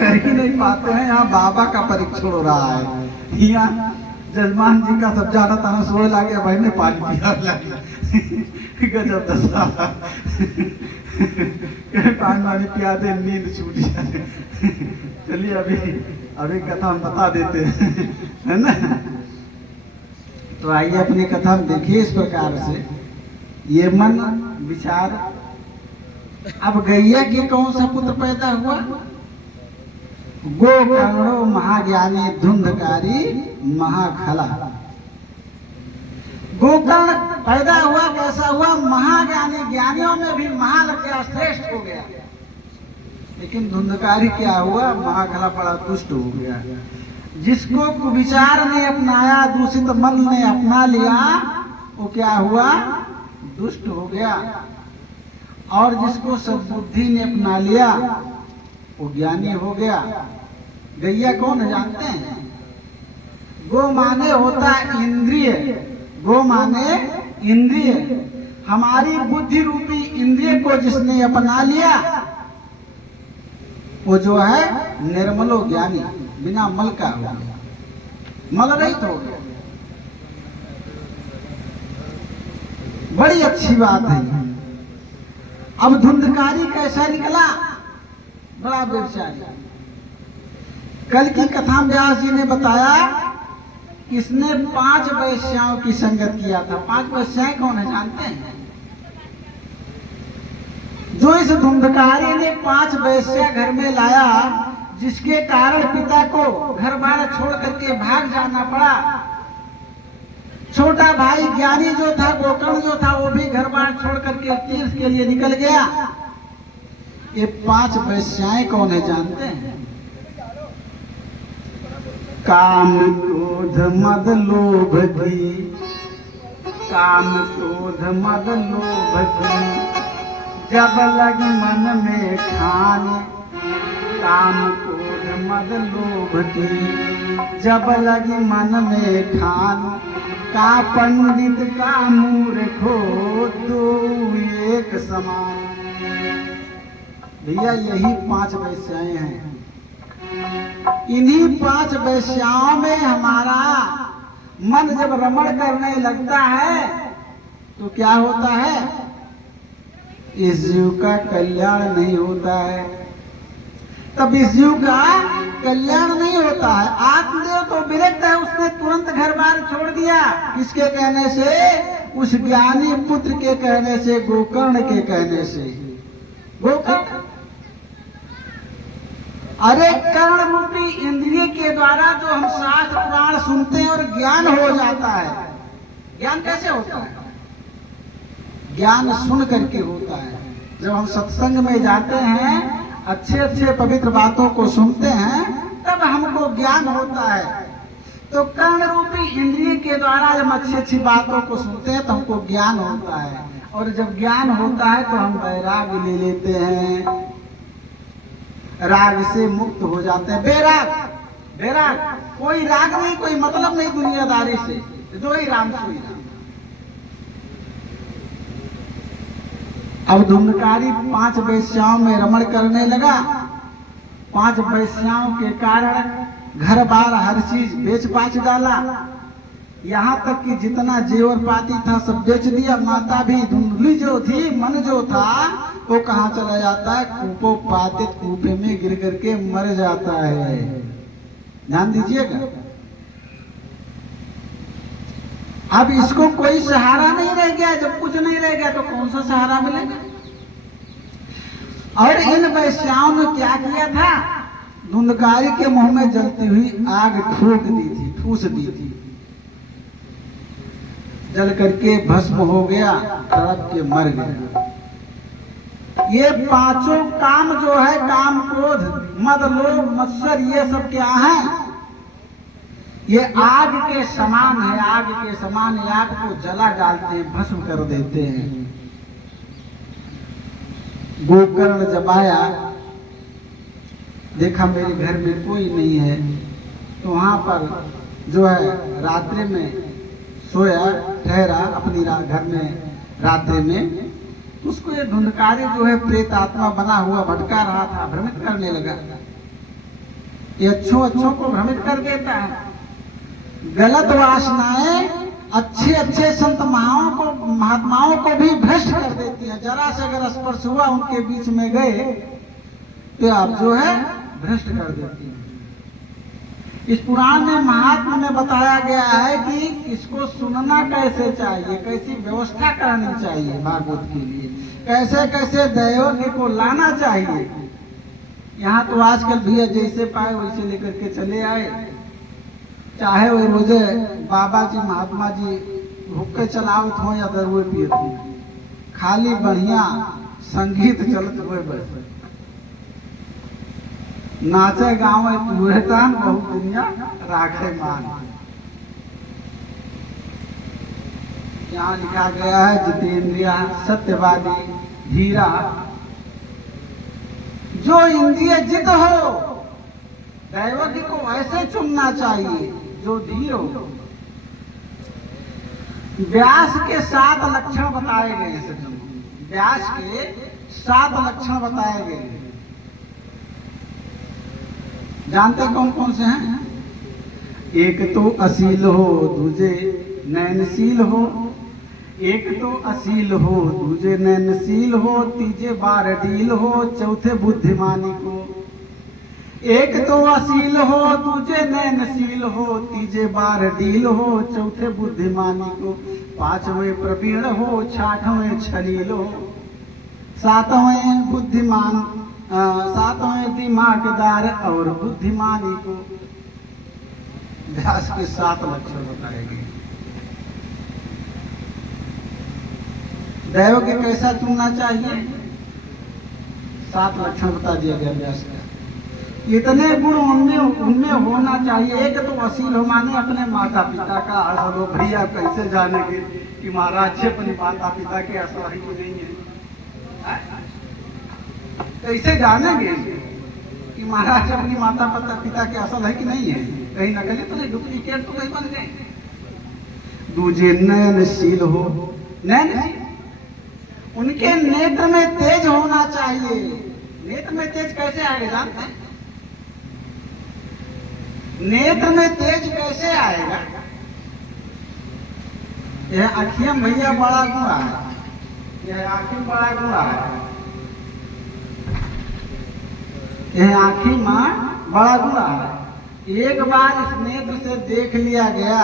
कर ही नहीं पाते हैं। यहाँ बाबा का परीक्षण हो रहा है। यहाँ जजमान जी का सब जाना ताना सोए लागे, भाई ने पानी पिया लगे। गजब दशा। पानी वानी पिया दे, नींद छूट जाए। चलिए अभी अभी कथा हम बता देते हैं, है ना। तो आइए अपनी कथा हम देखिए इस प्रकार से। ये मन विचार। अब गैया के कौन सा पुत्र पैदा हुआ? गोकर्णो महाज्ञानी धुंधकारी महाखला। गोकर्ण पैदा हुआ, कैसा हुआ? महाज्ञानी, ज्ञानियों में भी महा लग गया, श्रेष्ठ हो गया। लेकिन धुंधकारी क्या हुआ? महाखला बड़ा दुष्ट हो गया। जिसको कुविचार ने अपनाया, दूषित मन ने अपना लिया, वो क्या हुआ? दुष्ट हो गया। और जिसको सद्बुद्धि ने अपना लिया, वो ज्ञानी हो गया। गैया कौन है जानते हैं? गो माने होता है इंद्रिय। गो माने इंद्रिय। हमारी बुद्धि रूपी इंद्रिय को जिसने अपना लिया, वो जो है निर्मलो ज्ञानी, बिना मल का हो गया, मल रहित हो गया। बड़ी अच्छी बात है। अब धुंधकारी कैसा निकला? बड़ा व्यवसायी। कल की कथा में व्यास जी ने बताया, इसने 5 वैश्याओं की संगत किया था। 5 वैश्याएं कौन है जानते हैं? जो इस धुंधकारी ने 5 वैश्या घर में लाया, जिसके कारण पिता को घर बार छोड़ करके भाग जाना पड़ा। छोटा भाई ज्ञानी जो था, गोकर्ण जो था, वो भी घर बार छोड़ करके तीर्थ के लिए निकल गया। ये 5 वैश्याएं कौन है जानते हैं? काम क्रोध मद लोभ की, काम क्रोध मद लोभ की, जब लगी मन में ठान। काम क्रोध मद लोभ की, जब लगी मन में ठान। का पंडित का मूर्ख हो, दो एक समान। भैया यही 5 वैश्याएं हैं। इन्हीं 5 वैश्याओं में हमारा मन जब रमण करने लगता है, तो क्या होता है? इस जीव का कल्याण नहीं होता है। तब इस जीव का कल्याण नहीं होता है। आत्मदेव तो विरक्त है, उसने तुरंत घर बार छोड़ दिया। किसके कहने से? उस ज्ञानी पुत्र के कहने से, गोकर्ण के कहने से। गोकर्ण, अरे कर्ण रूपी इंद्रिय के द्वारा जो हम शास्त्र पुराण सुनते हैं और ज्ञान हो जाता है। ज्ञान कैसे होता है? ज्ञान सुन करके होता है। जब हम सत्संग में जाते हैं, अच्छे अच्छे पवित्र बातों को सुनते हैं, तब हमको ज्ञान होता है। तो कर्ण रूपी इंद्रिय के द्वारा जब अच्छी अच्छी बातों को सुनते हैं, तो हमको ज्ञान होता है। और जब ज्ञान होता है तो हम वैराग ले लेते हैं, राग से मुक्त हो जाते हैं। बेराग, बेराग, कोई राग नहीं, कोई मतलब नहीं दुनियादारी से, जो ही राम सोई राम। अब धुंधकारी 5 वैश्याओं में रमण करने लगा। 5 वैश्याओं के कारण घर बार हर चीज बेच बाच डाला। यहाँ तक कि जितना जेवर पाती था सब बेच दिया। माता भी धुंधली जो थी, मन जो था, वो कहाँ चला जाता है? कूपो पातित, कूपे में गिर करके मर जाता है। ध्यान दीजिएगा। अब इसको कोई सहारा नहीं रह गया। जब कुछ नहीं रह गया तो कौन सा सहारा मिलेगा? और इन वैश्याओं ने क्या किया था? धुंधकारी के मुंह में जलती हुई आग ठोक दी थी, ठूस दी थी। जल करके भस्म हो गया, तड़प के मर गया। ये 5 काम जो है, काम क्रोध मद लोभ मत्सर, ये सब क्या है? ये आग के समान है। आग के समान आग को जला डालते हैं, भस्म कर देते हैं। गोकर्ण जब आया, देखा मेरे घर में कोई नहीं है, तो वहां पर जो है रात्रि में सोया, ठहरा अपनी घर में रात्रि में। उसको ये धुंधकारी जो है प्रेत आत्मा बना हुआ भटका रहा था, भ्रमित करने लगा। ये अच्छों अच्छों को भ्रमित कर देता है। गलत वासनाएं अच्छे अच्छे संत महात्माओं को भी भ्रष्ट कर देती है। जरा से अगर स्पर्श हुआ उनके बीच में गए तो आप जो है भ्रष्ट कर देती है। इस पुराण में महात्मा में बताया गया है कि इसको सुनना कैसे चाहिए, कैसी व्यवस्था करनी चाहिए भागवत के लिए, कैसे कैसे दैवज्ञ को लाना चाहिए। यहाँ तो आजकल भैया जैसे पाए वैसे लेकर के चले आए, चाहे वो रोजे बाबा जी महात्मा जी हुक्के चलावत हो या दरुए पियत हो, खाली बढ़िया संगीत चलत हुए बस नाचे गाँव तुहे तान बहुत दुनिया राखे मान। यहाँ लिखा गया है जितेंद्रिया सत्यवादी धीरा, जो इंद्रिय जित हो दैवज्ञ को ऐसे चुनना चाहिए जो धीर हो। व्यास के 7 लक्षण बताए गए हैं सज्जनों, व्यास के 7 लक्षण बताए गए हैं। जानते कौन कौन से हैं? एक तो असील हो, दूजे नैनशील हो, एक तो असील हो, दूजे नैनशील हो, तीजे बारडील हो, चौथे बुद्धिमानी को। एक तो असील हो, दूजे नैनशील हो, तीजे बारडील हो, चौथे बुद्धिमानी को, पांचवें प्रवीण हो, छठवें छलील हो, सातवें बुद्धिमान, सातवें दिमागदार और बुद्धिमानी को। व्यास के 7 लक्षण बताए गए। दैवज्ञ कैसा चुनना चाहिए 7 लक्षण बता दिया गया व्यास का। इतने गुण उनमें होना चाहिए। एक तो असील हो, माने अपने माता पिता का असल हो। भैया कैसे जानेंगे कि महाराज अपने माता पिता के असल ही नहीं है? कैसे जानेंगे कि महाराज अपनी माता पिता के असल है कि नहीं है? कहीं नकली तो नहीं, डुप्लीकेट तो नहीं बन गए। दूजे नयनशील हो, नयनशील, उनके नेत्र में तेज होना चाहिए। नेत्र में तेज कैसे आएगा जानते हैं? नेत्र में तेज कैसे आएगा? यह आँखियों भैया बड़ा गुआ है, यह आँखी बड़ा गुआ है, यह आँखी मां बड़ा गुआ है। एक बार इस नेत्र से देख लिया गया